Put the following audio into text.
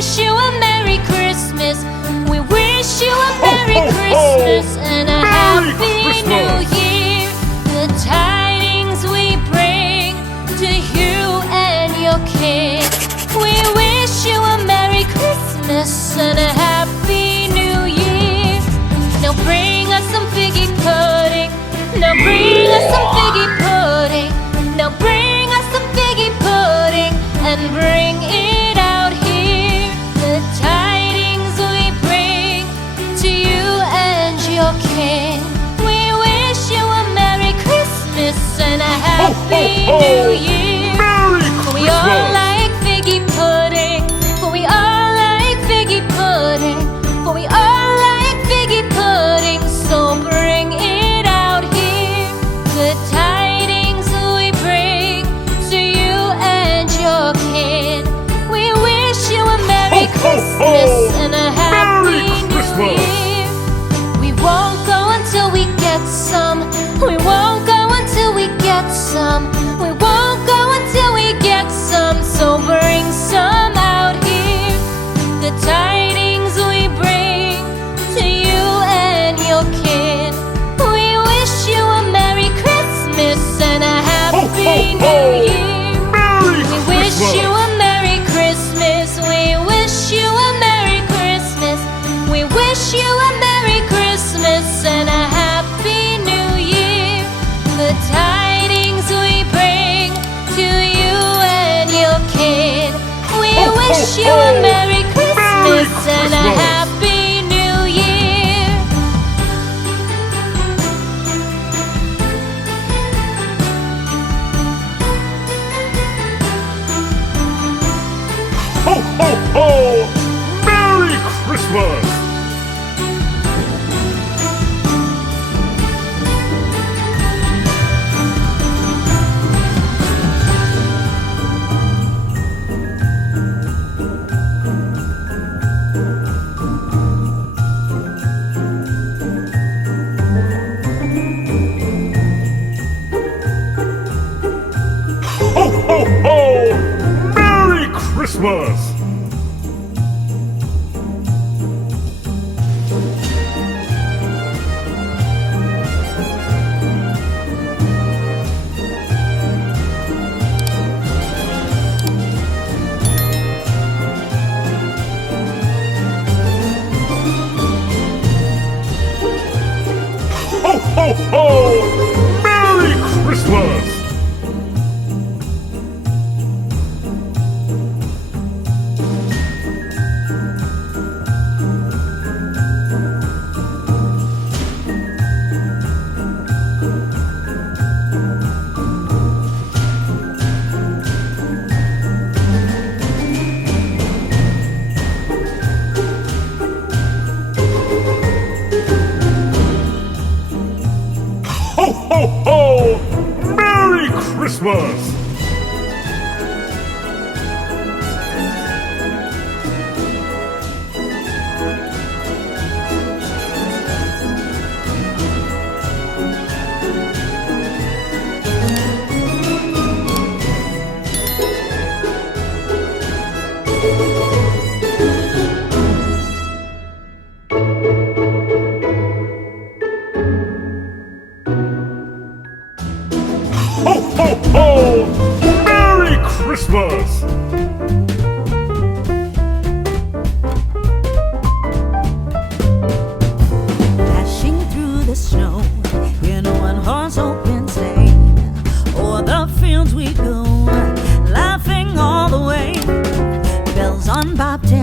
wish you a Merry Christmas. We wish you a Merry Christmas and a Happy New Year. The tidings we bring to you and your kin. We wish you a Merry Christmas and a Happy New Year. Now bring us some figgy pudding. Now bring us some figgy pudding. Now bring us some figgy pudding and bring it out here. The tidings we bring to you and your kin. We wish you a Merry Christmas and a Happy New Year. For we all like figgy pudding. For we all like figgy pudding. For we all like figgy pudding. So bring it out here. The tidings we bring to you and your kin. We wish you a Merry Christmas and a Happy New Year. We won't go until we get some. We won't go until we get some. We won't go until we get some. So bring some out here. The tidings we bring to you and your kin. We wish you a Merry Christmas and a Happy New Year. We wish you a Merry Christmas. We wish you a Merry Christmas. We wish you a Merry Christmas and a Happy New Year. The tidings we bring to you and your kin. We wish you a Merry Christmas and a Happy New Year. Ho, ho, ho! Merry Christmas! Ho, ho, ho! Merry Christmas! Ho, ho, ho! Merry Christmas! Ho, ho, ho! Merry Christmas! Ho, ho, ho! Merry Christmas! Dashing through the snow in a one-horse open sleigh. O'er the fields we go, laughing all the way. Bells on bobtail